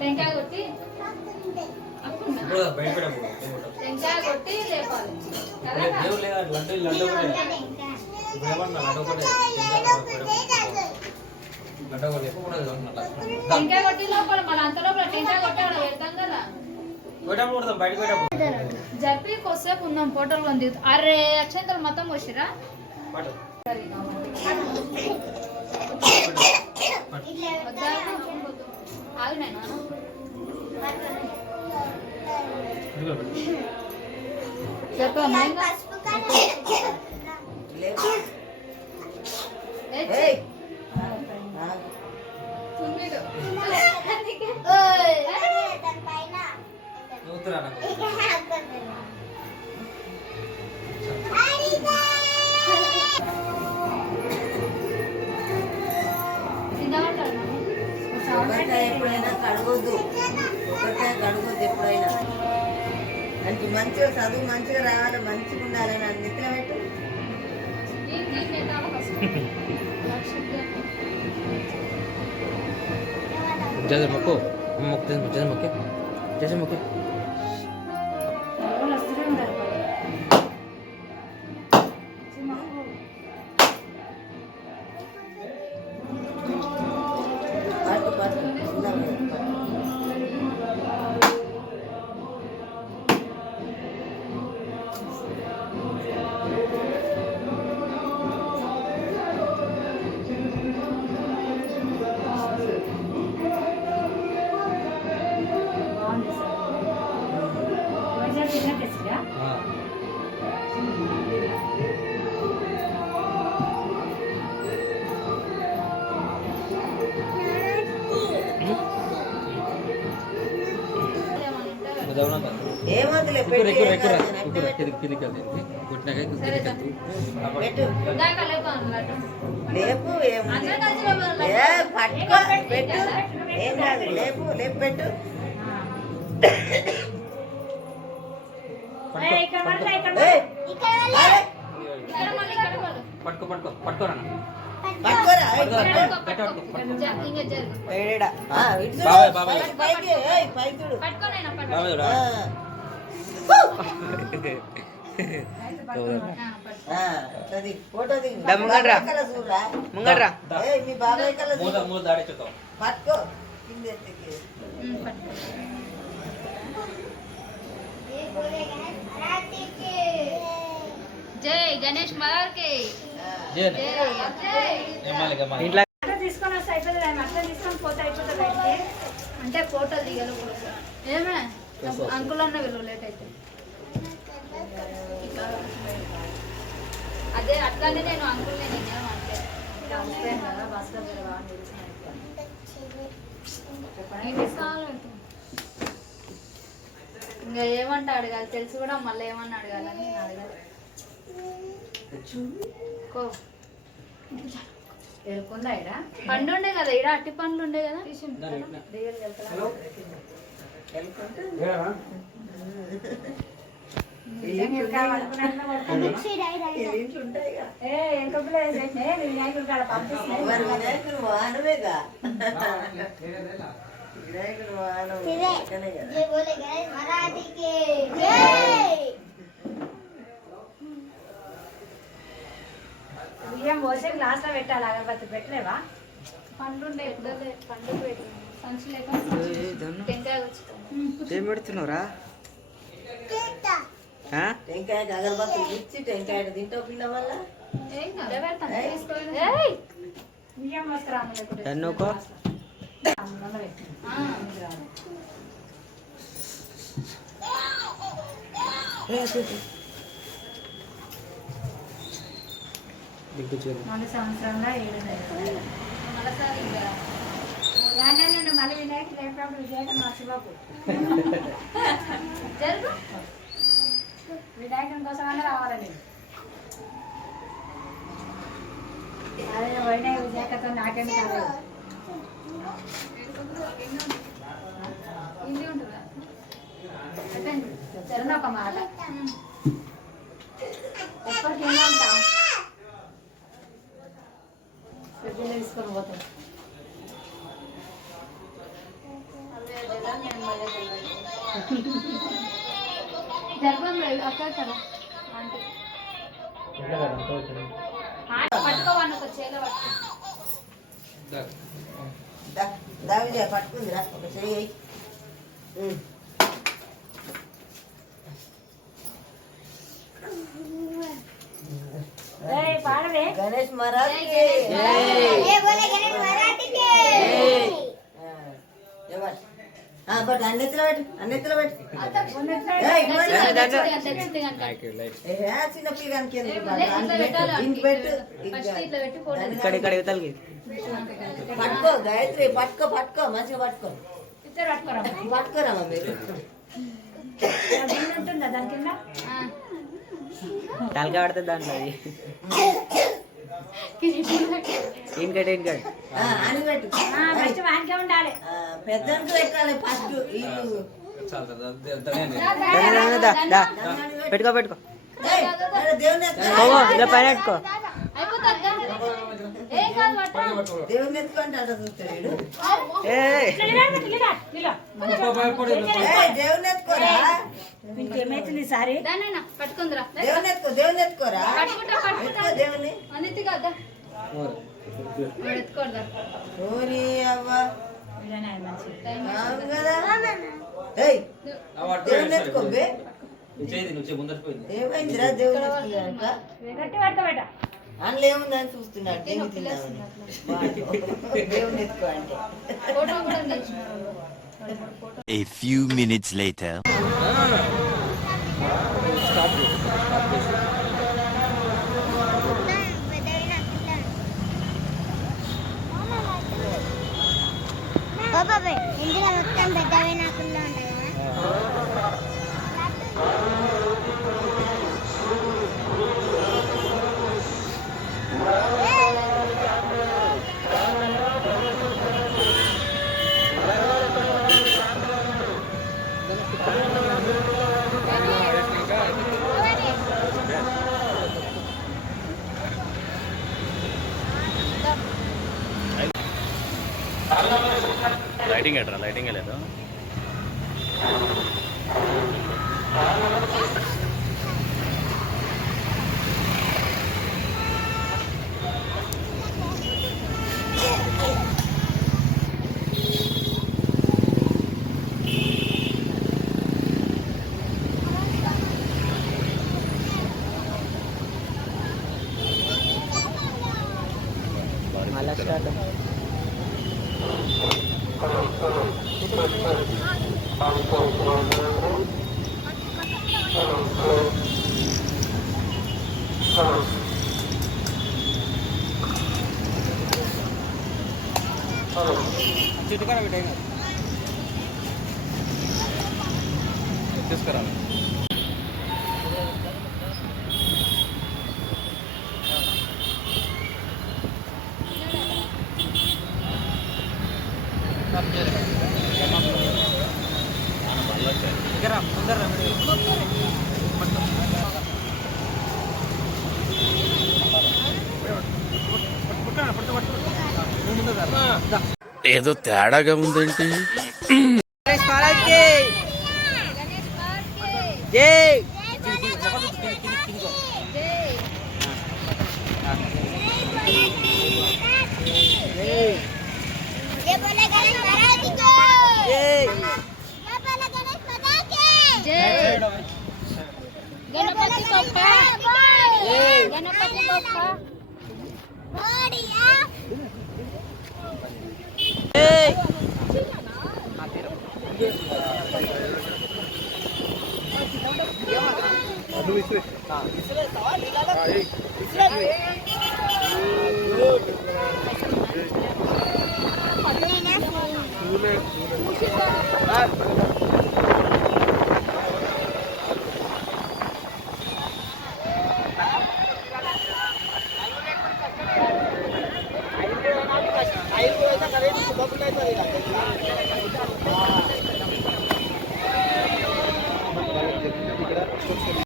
టెంకాయ కొట్టి టెంకాయ కొట్టి లేపాలి టెంకాయ కొట్టి లోపల మన అంత లోపల టెంకాయ కొట్టి అక్కడ పెడతాం కదా జరిపి కొద్దిసేపు ఉన్నాం ఫోటోలు కొని దిగుతాం. అరే అక్షంతలు మొత్తం వచ్చిరా ఆగినాయి చెప్పమ్మా ఎప్పుడైనా కడగొద్దు, ఒకటే కడగొద్దు ఎప్పుడైనా. అంటే మంచిగా చదువు మంచిగా రావాలి, మంచిగా ఉండాలి. నన్ను నిద్ర పెట్టు. మొక్కు మొక్కే మొక్కే లేపు పెట్టు, ఏం కాదు. లేపు లేపు పెట్టు. ముంగడ్రా మీ బాబాయ్ కల పట్టుకో. జై గణేష్ మహారాజ్కి తీసుకొని వస్తే అయిపోతుంది. అట్లా తీసుకొని పోతే అయిపోతుంది. అయితే అంటే ఫోటోలు దిగలు ఏమే అంకుల్ అన్న విలువ లేట్ అయితే అదే అట్లానే నేను అంకుల్ నేనేమంటే ఇంకా ఏమంటే అడగాలి తెలిసి కూడా మళ్ళీ ఏమన్నా అడగాలని నేను అడగాలి. పండు ఉండే కదా ఇడ అట్టి పండ్లు ఉండే కదా బియ్యం పోసి గ్లాస్ లో పెట్టాలి. అగరబత్తి పెట్టలేవా? పండు ఉండే పండు సంచి లేక టెంకాయ ఏం పెడుతున్నావురా? టెంకాయ అగరబత్తి ఇచ్చి టెంకాయ తింటావు పిల్ల వల్ల బియ్యం మోసుకురా. మన సంవత్సరంలో 7 మళ్ళీ వినాయకుడు లేకపోతే విజయక మర్చిపోకు. జరుగు వినాయకుని కోసం అన్న రావాలని. అదే పోయినా విజయకతో నాకేమి కాదు. చెరున ఒక మాట ఎప్పటికీ ఏమంటాం తీసుకొని పోతాం. జరపం లేదు అక్క కదా అంటే పట్టుకోవాలి ఒక చేలో పట్టుకో విజయ పట్టుకుందిరా ఒక చెయ్యి పాడవే గణేష్ మహారాజ్ బట్ అన్నెత్తులో పెట్టు అన్నెత్తులో పెట్టు చిన్న పిల్లగానికి ఇంక పెట్టు ఇక్కడ ఇవతలకి పట్టుకో గాయత్రి పట్టుకో పట్టుకో మంచిగా పట్టుకో ఇద్దరు పట్టుకోరా పట్టుకోరామా మీరు ఉంటుందా దాని కింద తలకాయ పడుతుంది దాంట్లో అది ఇంకటి అని పెట్టు ఫస్ట్ వానికే ఉండాలి పెద్దకి పెట్టాలి ఫస్ట్ వీళ్ళు పెట్టుకో పెట్టుకో దేవుని ఇలా పైన పెట్టుకో దేవుని ఎత్తుకుంటే అట్లా చూస్తాడు వీడు. దేవుని ఎత్తుకోరా ఇంకేమైతుంది ఈసారి పట్టుకుందిరా దేవుని ఎత్తుకో దేవుని ఎత్తుకోరా పట్టుకుంటా ఎత్తుకో దేవుని అన్నిటి కదా ఎత్తుకోదా ఓరి అవ్వ టైం అవును కదా ఏయ్ దేవుని ఎత్తుకోబే ఏమైందిరా దేవుని ఎత్తుకున్నాక గట్టి పడతాబెట అందులో ఏముందని చూస్తున్నాడు దేవుని తిన్నామని దేవుని ఎత్తుకో అంటే ఫోటో కూడా ఉంది A few minutes later. బాబాయ్ ఇందులో మొత్తం పెద్దవి నాకుల్లో ఉంటాయా లైటింగ్ ఎట్రా లైటింగ్ లేదు మళ్ళా స్టార్ట్ చిట్టుకరా బిడ్డ తీసుకురా ఏదో తేడాగా ఉందేంటి గణేష్ మహారాజ్ కి జై ये बोले गणेश महाराज की जय